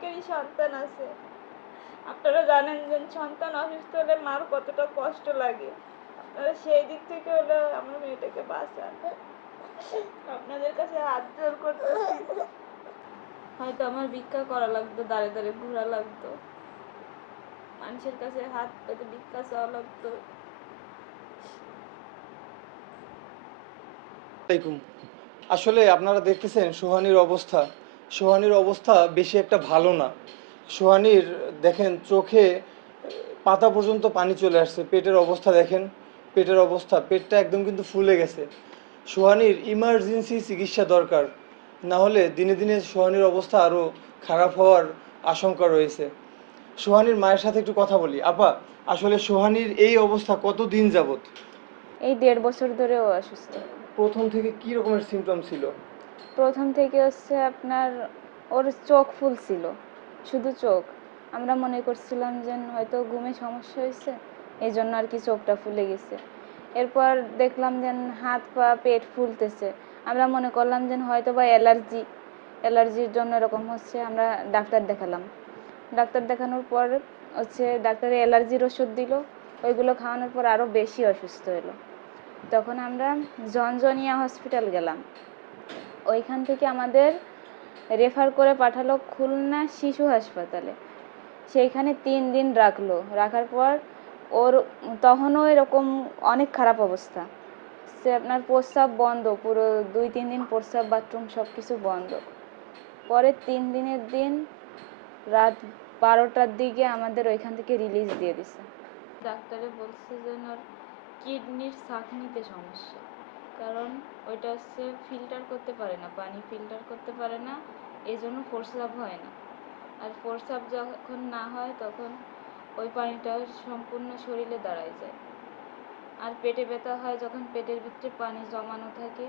প্রত্যেকেরই সন্তান আছে। আপনারা জানেন যে সন্তান অসুস্থ হলে মার কতটা কষ্ট লাগে। আপনারা সেই দিক থেকে হলে আমার মেয়েটাকে বাঁচান। আপনাদের কাছে হাত জোর করতেছি। হয়তো আমার ভিক্ষা করা লাগতো, দাঁড়ে দাঁড়ে ঘোরা লাগতো, মানুষের কাছে হাত পেতে ভিক্ষা চাওয়া লাগতো। আসলে আপনারা দেখতেছেন সোহানীর অবস্থা বেশি একটা ভালো না। সোহানীর দেখেন চোখে পাতা পর্যন্ত পানি চলে আসছে, পেটের অবস্থা দেখেন, পেটটা একদম কিন্তু ফুলে গেছে। সোহানীর ইমার্জেন্সি চিকিৎসা দরকার, না হলে দিনে দিনে সোহানীর অবস্থা আরও খারাপ হওয়ার আশঙ্কা রয়েছে। সোহানীর মায়ের সাথে একটু কথা বলি। আপা, আসলে সোহানীর এই অবস্থা কতদিন যাবত? এই 1.5 বছর ধরেও অসুস্থ। প্রথম থেকে কি রকমের সিমটম ছিল? প্রথম থেকে হচ্ছে আপনার ওর চোখ ফুলছিল, শুধু চোখ। আমরা মনে করছিলাম যে হয়তো ঘুমে সমস্যা হয়েছে, এই জন্য আর কি চোখটা ফুলে গেছে। এরপর দেখলাম যে হাত পা পেট ফুলতেছে। আমরা মনে করলাম যে হয়তো বা অ্যালার্জির জন্য এরকম হচ্ছে। আমরা ডাক্তার দেখালাম। ডাক্তার দেখানোর পর হচ্ছে ডাক্তারে অ্যালার্জির ওষুধ দিল। ওইগুলো খাওয়ানোর পর আরও বেশি অসুস্থ হলো। তখন আমরা জনজনিয়া হসপিটাল গেলাম। ওইখান থেকে আমাদের রেফার করে পাঠালো খুলনা শিশু হাসপাতালে। সেইখানে 3 দিন রাখার পর ওর তখনও এরকম অনেক খারাপ অবস্থা। সে আপনার প্রস্রাব বন্ধ, পুরো 2-3 দিন প্রস্রাব বাথরুম সব কিছু বন্ধ। পরে 3 দিনের দিন রাত 12টার দিকে আমাদের ওইখান থেকে রিলিজ দিয়ে দিছে। ডাক্তারে বলছে যে ওর কিডনির ছাঁকনিতে সমস্যা, কারণ ওইটা হচ্ছে ফিল্টার করতে পারে না, পানি ফিল্টার করতে পারে না, এই জন্য প্রস্রাব হয় না। আর প্রস্রাব যখন না হয় তখন ওই পানিটা সম্পূর্ণ শরীরে দাঁড়ায় যায়। আর পেটে ব্যথা হয় যখন পেটের ভিতরে পানি জমানো থাকে,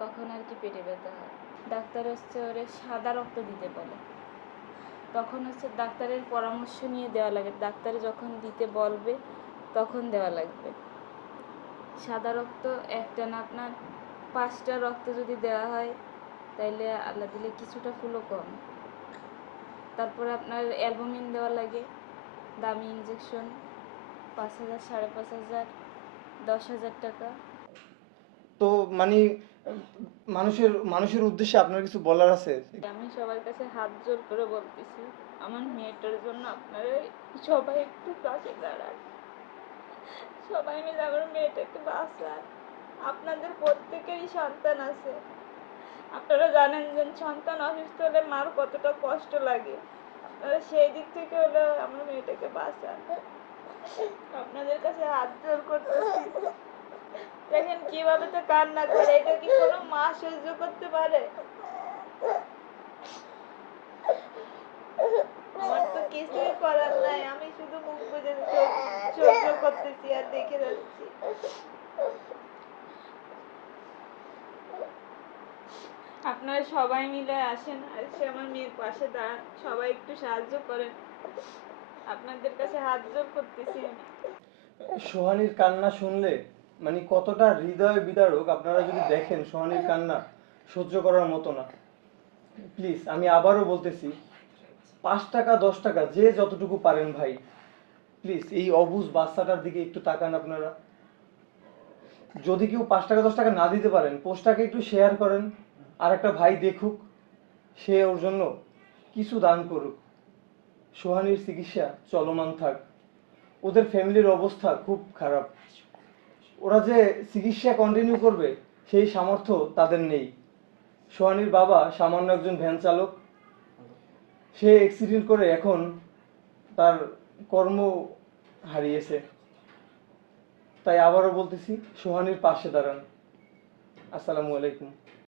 তখন আর কি পেটে ব্যথা হয়। ডাক্তার হচ্ছে ওরে সাদা রক্ত দিতে বলে। তখন হচ্ছে ডাক্তারের পরামর্শ নিয়ে দেওয়া লাগে। ডাক্তার যখন দিতে বলবে তখন দেওয়া লাগবে। সাদা রক্ত একটানা আপনার 5টা রক্ত যদি দেওয়া হয়, তাইলে আল্লাহ দিলে কিছুটা ফুলও কম। তারপরে আপনার অ্যালবুমিন দেওয়া লাগে, দামি ইঞ্জেকশন, 5,000, 5,500, 10,000 টাকা। তো মানে মানুষের উদ্দেশ্যে আপনার কিছু বলার আছে? আমি সবার কাছে হাত জোর করে বলতেছি, আমার মেয়েটার জন্য আপনারা সবাই একটু পাশে দাঁড়ান। সবাই মিলে আমার মেয়েটাকে বাঁচান। আপনাদের প্রত্যেকেরই সন্তান আছে। আপনারা জানেন যে সন্তান অসুস্থ হলে মার কতটা কষ্ট লাগে। আপনারা সেই দিক থেকে হলে আমার মেয়েটাকে বাঁচান। আপনাদের কাছে হাত জোর করতেছি। দেখেন কিভাবে তো কান্না করে, এটা কি কোনো মা সহ্য করতে পারে? আমার তো কিছুই করার নাই, আমি শুধু মুখ বুজে সহ্য করতেছি আর দেখে যাচ্ছি। আপনারা সবাই মিলে আসেন, এসে আমার মেয়ের পাশে দাঁড়ান, সবাই একটু সাহায্য করেন। আপনাদের কাছে হাত জোর করতেছি আমি। সোহানীর কান্না শুনলে মানে কতটা হৃদয় বিদারক, আপনারা যদি দেখেন সোহানীর কান্না সহ্য করার মতো না। প্লিজ আমি আবারও বলতেছি, 5 টাকা 10 টাকা যে যতটুকু পারেন ভাই, প্লিজ এই অবুঝ বাচ্চাটার দিকে একটু তাকান আপনারা। যদি কেউ 5 টাকা 10 টাকা না দিতে পারেন, পোস্টটাকে একটু শেয়ার করেন, আর একটা ভাই দেখুক, সে ওর জন্য কিছু দান করুক। সোহানীর চিকিৎসা চলমান থাক। ওদের ফ্যামিলির অবস্থা খুব খারাপ, ওরা যে চিকিৎসা কন্টিনিউ করবে সেই সামর্থ্য তাদের নেই। সোহানীর বাবা সামান্য একজন ভ্যান চালক, সে অ্যাক্সিডেন্ট করে এখন তার কর্ম হারিয়েছে। তাই আবারও বলতেছি, সোহানীর পাশে দাঁড়ান। আসসালামু আলাইকুম।